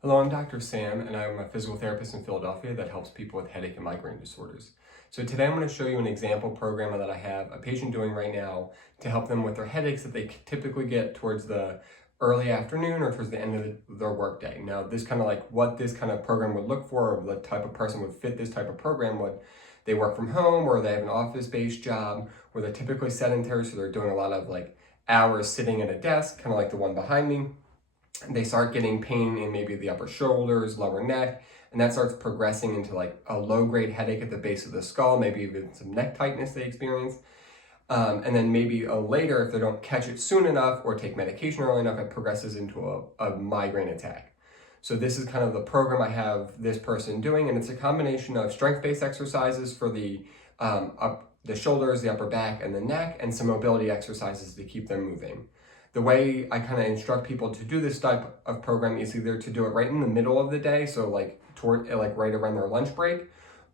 Hello, I'm Dr. Sam, and I'm a physical therapist in Philadelphia that helps people with headache and migraine disorders. So today I'm going to show you an example program that I have a patient doing right now to help them with their headaches that they typically get towards the early afternoon or towards the end of their workday. Now, this kind of like what this kind of program would look for, or the type of person would fit this type of program would. They work from home, or they have an office-based job, where they're typically sedentary, so they're doing a lot of like hours sitting at a desk, kind of like the one behind me. They start getting pain in maybe the upper shoulders, lower neck, and that starts progressing into like a low-grade headache at the base of the skull, maybe even some neck tightness they experience. And then maybe later, if they don't catch it soon enough or take medication early enough, it progresses into a migraine attack. So this is kind of the program I have this person doing, and it's a combination of strength-based exercises for the shoulders, the upper back, and the neck, and some mobility exercises to keep them moving. The way I kind of instruct people to do this type of program is either to do it right in the middle of the day, so like right around their lunch break,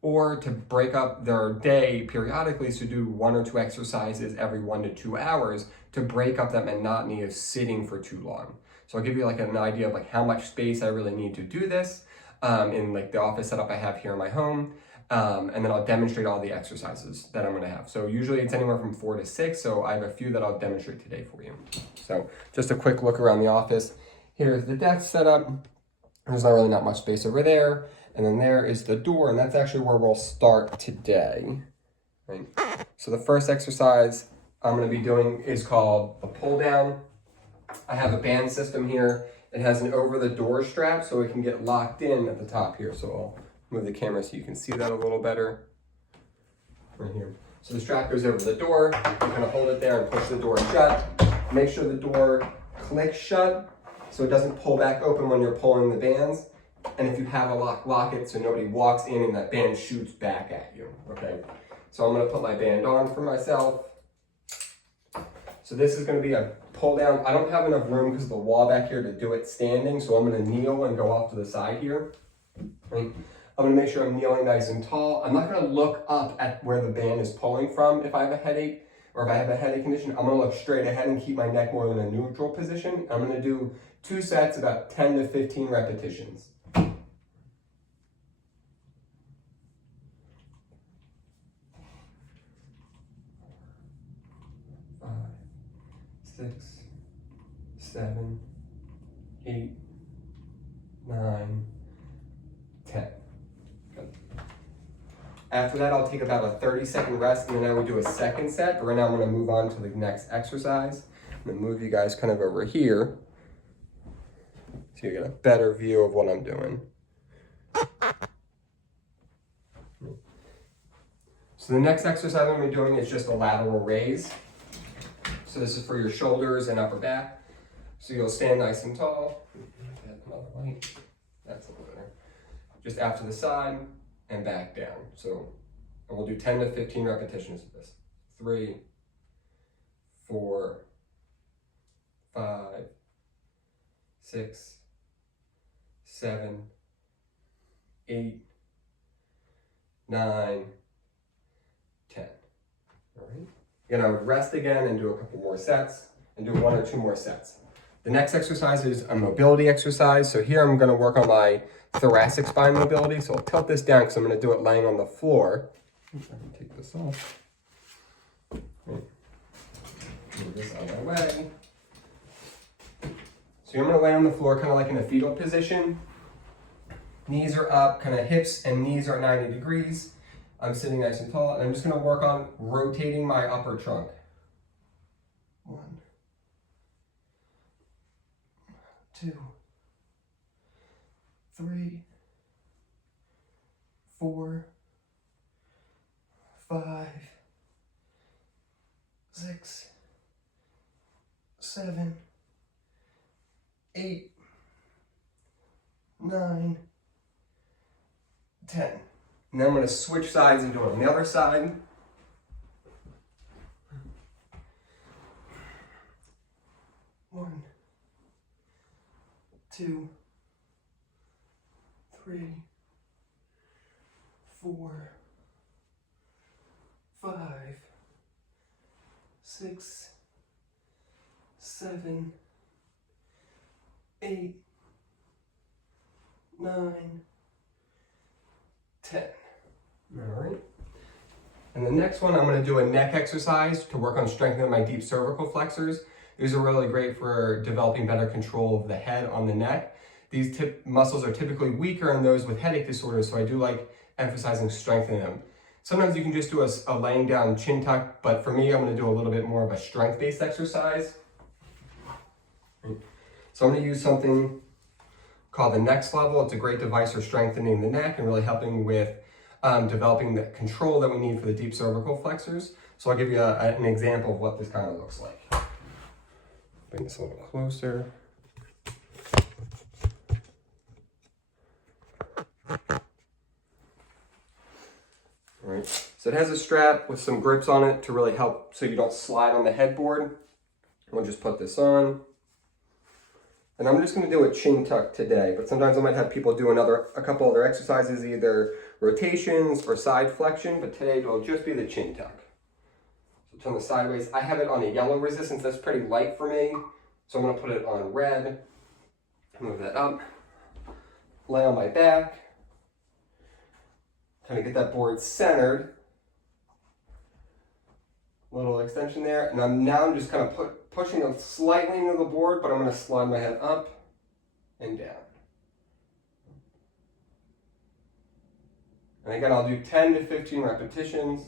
or to break up their day periodically, so do 1 or 2 exercises every 1 to 2 hours to break up that monotony of sitting for too long. So I'll give you like an idea of like how much space I really need to do this in like the office setup I have here in my home. And then I'll demonstrate all the exercises that I'm going to have. So usually it's anywhere from 4 to 6, so I have a few that I'll demonstrate today for you. So just a quick look around the office. Here's the desk setup. There's not much space over there. And then there is the door, and that's actually where we'll start today. Right? So the first exercise I'm going to be doing is called a pull down. I have a band system here. It has an over-the-door strap, so it can get locked in at the top here. So I'll move the camera so you can see that a little better. Right here. So the strap goes over the door. You kind of hold it there and push the door shut. Make sure the door clicks shut so it doesn't pull back open when you're pulling the bands. And if you have a lock it so nobody walks in and that band shoots back at you. Okay. So I'm going to put my band on for myself. So this is going to be a pull down. I don't have enough room because of the wall back here to do it standing, so I'm going to kneel and go off to the side here. Right. I'm going to make sure I'm kneeling nice and tall. I'm not going to look up at where the band is pulling from if I have a headache or if I have a headache condition. I'm going to look straight ahead and keep my neck more in a neutral position. I'm going to do 2 sets, about 10 to 15 repetitions. 5, 6, 7, 8, 9, 10. Good. After that, I'll take about a 30-second rest, and then I will do a second set. But right now, I'm going to move on to the next exercise. I'm going to move you guys kind of over here so you get a better view of what I'm doing. So the next exercise I'm going to be doing is just a lateral raise. So this is for your shoulders and upper back. So you'll stand nice and tall. That's a little better. Just out to the side and back down. So and we'll do 10 to 15 repetitions of this. 3, 4, 5, 6, 7, 8, 9, 10. All right. You're gonna rest again and do a couple more sets and do 1 or 2 more sets. The next exercise is a mobility exercise. So here I'm gonna work on my thoracic spine mobility. So I'll tilt this down because I'm gonna do it laying on the floor. If I can take this off. Move this out of my way. So I'm gonna lay on the floor kind of like in a fetal position. Knees are up, kind of hips and knees are at 90 degrees. I'm sitting nice and tall, and I'm just going to work on rotating my upper trunk. 1, 2, 3, 4, 5, 6, 7, 8, 9, 10. And then I'm going to switch sides and do it on the other side. 1, 2, 3, 4, 5, 6, 7, 8, 9, 10. All right. And the next one, I'm going to do a neck exercise to work on strengthening my deep cervical flexors. These are really great for developing better control of the head on the neck. These muscles are typically weaker in those with headache disorders, so I do like emphasizing strengthening them. Sometimes you can just do a laying down chin tuck, but for me, I'm going to do a little bit more of a strength-based exercise. So I'm going to use something called the Next Level. It's a great device for strengthening the neck and really helping with developing the control that we need for the deep cervical flexors. So I'll give you an example of what this kind of looks like. Bring this a little closer. All right. So it has a strap with some grips on it to really help so you don't slide on the headboard. We'll just put this on. And I'm just going to do a chin tuck today, but sometimes I might have people do a couple other exercises, either rotations or side flexion, but today it will just be the chin tuck. So turn this sideways. I have it on a yellow resistance. That's pretty light for me. So I'm going to put it on red. Move that up. Lay on my back. Kind of get that board centered. Little extension there. And I'm just kind of pushing it slightly into the board, but I'm going to slide my head up and down. And again, I'll do 10 to 15 repetitions.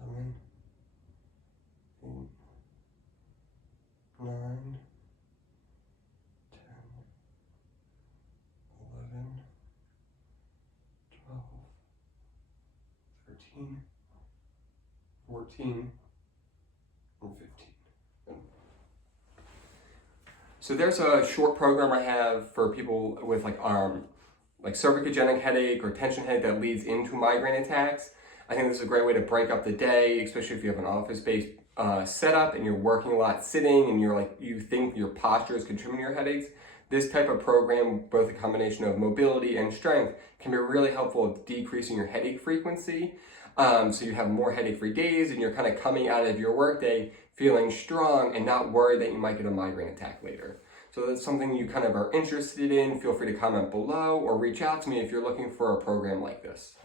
7, 8, 9, 10, 11, 12, 13, 14, and 15. So there's a short program I have for people with like cervicogenic headache or tension headache that leads into migraine attacks. I think this is a great way to break up the day, especially if you have an office-based setup and you're working a lot sitting and you think your posture is contributing to your headaches. This type of program, both a combination of mobility and strength, can be really helpful at decreasing your headache frequency. So you have more headache-free days and you're kind of coming out of your workday feeling strong and not worried that you might get a migraine attack later. So that's something you kind of are interested in. Feel free to comment below or reach out to me if you're looking for a program like this.